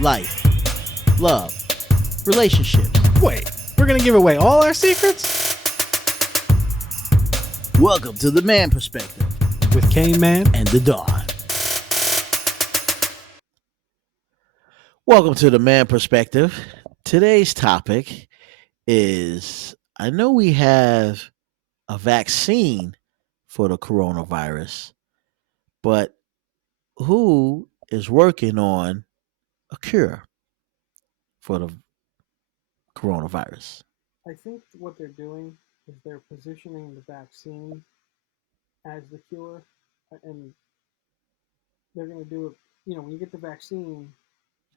life, love, relationships. Wait, we're gonna give away all our secrets? Welcome to the Man Perspective With Kane Man. and the Dawn. Welcome to the Man Perspective. Today's topic is I know we have a vaccine for the coronavirus, but who is working on a cure for the coronavirus? I think what they're doing is they're positioning the vaccine as the cure, and they're going to do it. When you get the vaccine,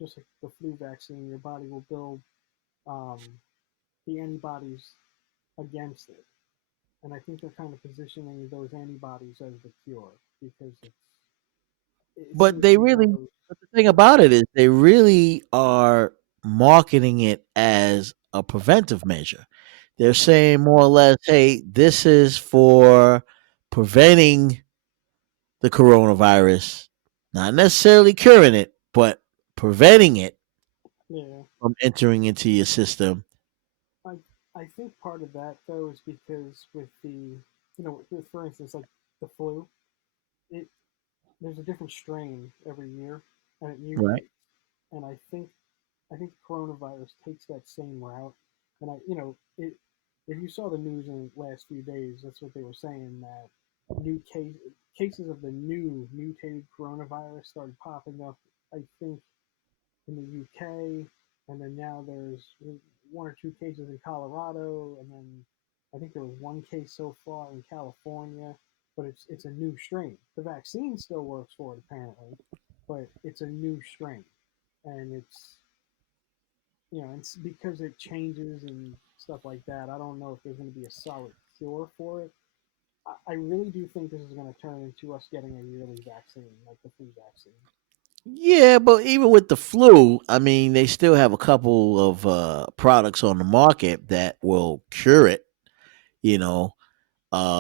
just like the flu vaccine, your body will build um, the antibodies against it, and I think they're kind of positioning those antibodies as the cure because it But seems to they be one really, of those. but the thing about it is they really are marketing it as a preventive measure. They're saying more or less, hey, this is for preventing the coronavirus, not necessarily curing it, but preventing it Yeah, from entering into your system. I I think part of that though is because with with for instance like the flu, it there's a different strain every year and it Right. mutates. And I think coronavirus takes that same route. And if you saw the news in the last few days, that's what they were saying that cases of the new mutated coronavirus started popping up. I think in the UK, and then now there's one or two cases in Colorado, and then I think there was one case so far in California. But it's a new strain. The vaccine still works for it apparently, but it's a new strain, and it's because it changes and stuff like that. I don't know if there's going to be a solid cure for it. I really do think this is going to turn into us getting a yearly vaccine, like the flu vaccine. Yeah, but even with the flu, I mean, they still have a couple of products on the market that will cure it. You know,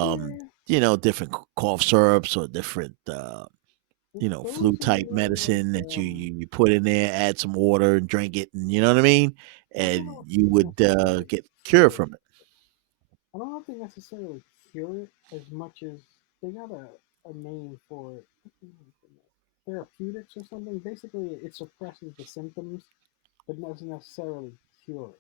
Yeah, different cough syrups or different flu those type are medicine like that you put in there, add some water and drink it, and you know what I mean, I don't and know if you they would necessarily get cured cure it. from it. I don't know if they necessarily cure it as much as they got a name for it. Therapeutics or something. Basically, it suppresses the symptoms, but doesn't necessarily cure it.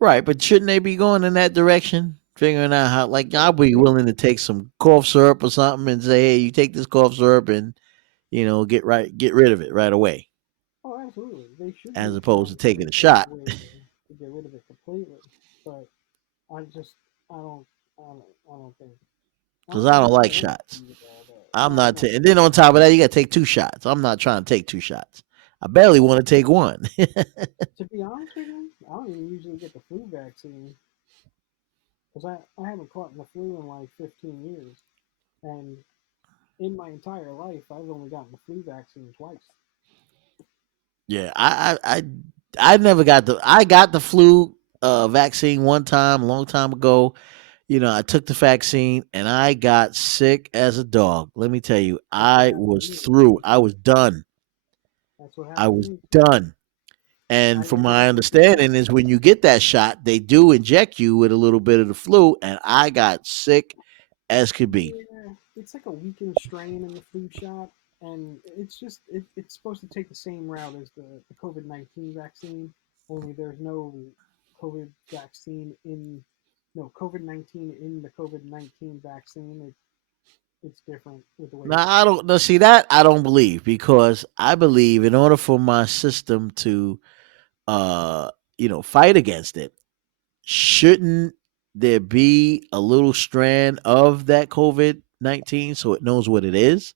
Right, but shouldn't they be going in that direction? Figuring out how, like, I'll Yeah. be willing to take some cough syrup or something and say, hey, you take this cough syrup and get rid of it right away, Oh, absolutely. They should as be opposed trying to to taking a find a shot. way to get rid of it completely. But I just, I don't think, I Because don't I think don't they're like going to shots. execute it all day. I'm No, not, no. and then on top of that, you got to take two shots. I'm not trying to take two shots. I barely want to take one. To be honest with you, I don't even usually get the flu vaccine because I haven't caught the flu in like 15 years. And in my entire life, I've only gotten the flu vaccine twice. Yeah, I never got I got the flu vaccine one time a long time ago. I took the vaccine and I got sick as a dog. Let me tell you, That's what I happened to was me. through. I was done. That's what I happened to was me. done. And I from ended my up, understanding is when you get that shot, they do inject you with a little bit of the flu and I got sick as could be. yeah, it's like a weakened strain in the flu shot, and it's supposed to take the same route as the COVID-19 vaccine, only there's COVID vaccine in no COVID-19 in the COVID-19 vaccine. It's different with the way Now it's I don't now see that I don't believe because I believe in order for my system to uh fight against it, shouldn't there be a little strand of that COVID-19 so it knows what it is?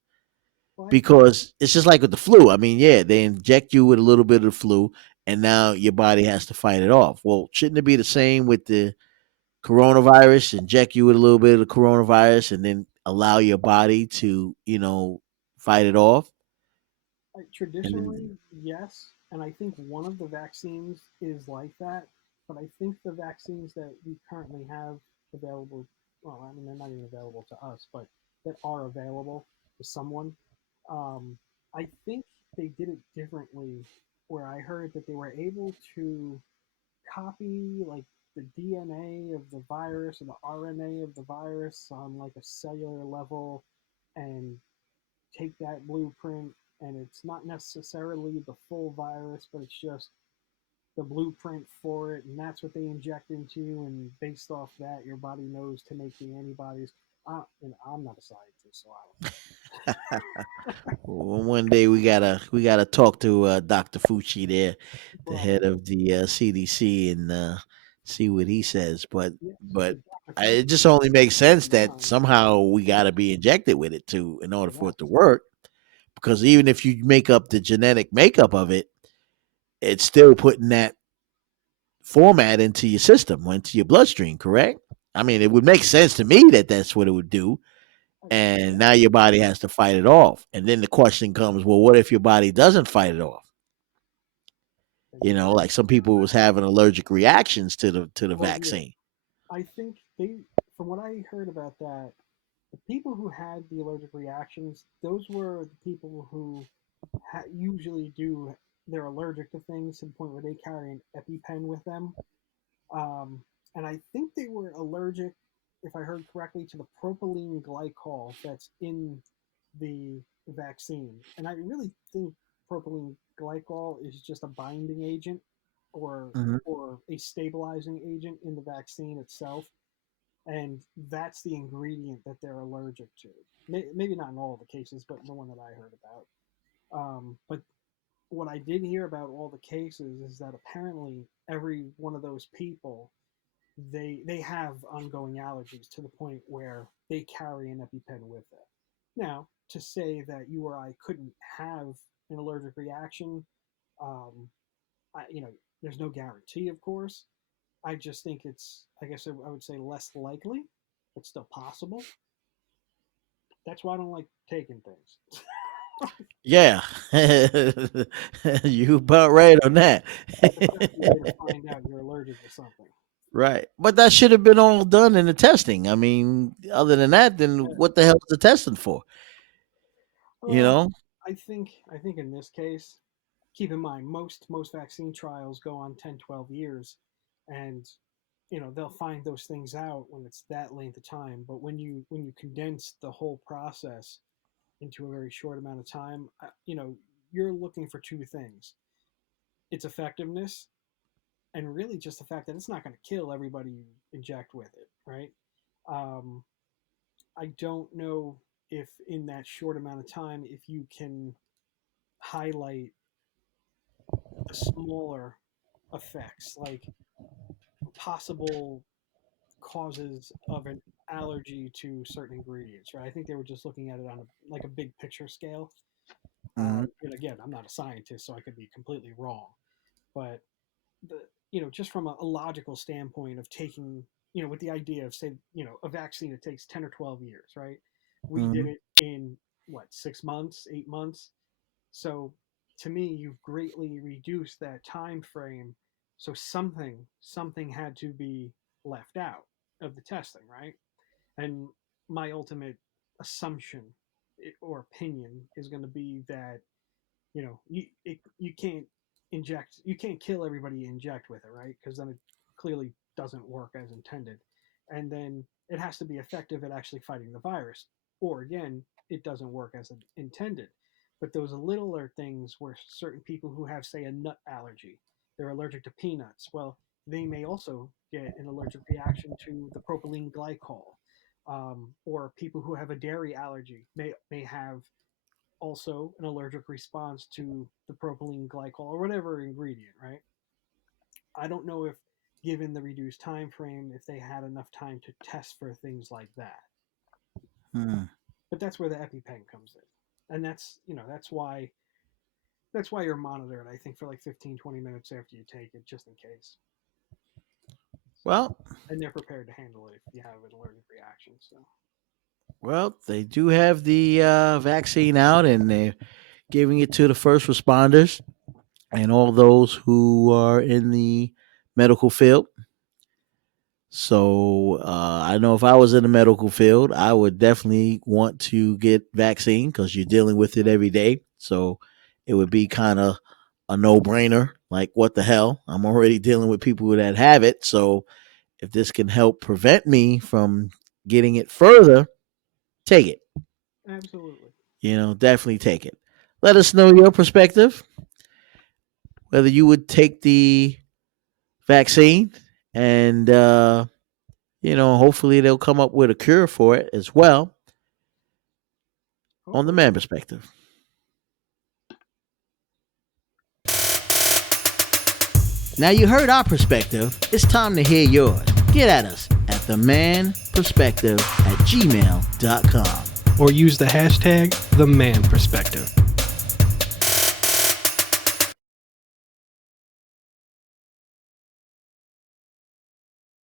well, I think Because it's just like with the flu. I mean, yeah, they inject you with a little bit of the flu and now your body has to fight it off. Well, shouldn't it be the same with the coronavirus? Inject you with a little bit of the coronavirus and then allow your body to, fight it off? And then, traditionally yes, and I think one of the vaccines is like that, but I think the vaccines that we currently have available, well, I mean they're not even available to us, but that are available to someone, I think they did it differently, where I heard that they were able to copy like the DNA of the virus or the RNA of the virus on like a cellular level and take that blueprint, and it's not necessarily the full virus, but it's just the blueprint for it, and that's what they inject into you, and based off that your body knows to make the antibodies. I'm not a scientist, so I Well, one day we gotta talk to Dr. Fucci there, the don't head know. of the CDC, and see what he says. But Yes, but if Dr. it Fauci just only makes sense that online, somehow we got to be injected with it to in order for it to yes, work. Because even if you make up the genetic makeup of it, it's still putting that format into your system, into your bloodstream. Correct? I mean, it would make sense to me that that's what it would do, and yeah, now your body has to fight it off. And then the question comes, well, what if your body doesn't fight it off? then You you're know, dead. like some people was having allergic reactions to the Well, yeah, vaccine. I think from what I heard about that, the people who had the allergic reactions, those were the people who usually do, they're allergic to things to the point where they carry an EpiPen with them. Um, and I think they were allergic, if I heard correctly, to the propylene glycol that's in the vaccine. And I really think propylene glycol is just a binding agent or Hmm. or a stabilizing agent in the vaccine itself, and that's the ingredient that they're allergic to. Maybe not in all the cases, but the one that I heard about. But what I did hear about all the cases is that apparently every one of those people, they have ongoing allergies to the point where they carry an EpiPen with them. Now, to say that you or I couldn't have an allergic reaction, um, there's no guarantee, of course. I just think it's, I guess I would say less likely, but still possible. That's why I don't like taking things. Yeah, you about right on that. Yeah, the fastest way to find out you're allergic to something. Right, but that should have been all done in the testing. I mean, other than that, then Yeah. what the hell is the testing for? You Well, know? I think in this case, keep in mind most vaccine trials go on 10, 12 years, and they'll find those things out when it's that length of time. But when you condense the whole process into a very short amount of time, you're looking for two things: its effectiveness, and really just the fact that it's not going to kill everybody you inject with it, right? Um, I don't know if in that short amount of time, if you can highlight the smaller effects, like possible causes of an allergy to certain ingredients, right? I think they were just looking at it on like a big picture scale. Hmm. And again, I'm not a scientist, so I could be completely wrong. But the just from a logical standpoint of taking, with the idea of, say, a vaccine, it takes 10 or 12 years, right? We did Hmm. it in what, 6 months, 8 months. So to me, you've greatly reduced that time frame. So something had to be left out of the testing, right? And my ultimate assumption or opinion is going to be that you can't you can't kill everybody you inject with it, right? Because then it clearly doesn't work as intended, and then it has to be effective at actually fighting the virus, or again, it doesn't work as intended. But those littler things where certain people who have, say, a nut allergy, they're allergic to peanuts, well, they may also get an allergic reaction to the propylene glycol. Or people who have a dairy allergy may have also an allergic response to the propylene glycol or whatever ingredient, right? I don't know if, given the reduced time frame, if they had enough time to test for things like that. Hmm. But that's where the EpiPen comes in. And that's why you're monitored, I think, for like 15, 20 minutes after you take it, just in case. So, Well, and they're prepared to handle it if you have an allergic reaction. So, well, they do have the vaccine out, and they're giving it to the first responders and all those who are in the medical field. So I know if I was in the medical field, I would definitely want to get vaccine because you're dealing with it every day. So it would be kind of a no-brainer. Like, what the hell? I'm already dealing with people that have it, so if this can help prevent me from getting it further, take it. Absolutely. Definitely take it. Let us know your perspective, whether you would take the vaccine, and hopefully they'll come up with a cure for it as well. On the man perspective. Now you heard our perspective. It's time to hear yours. Get at us at themanperspective@gmail.com. Or use the hashtag #TheManPerspective.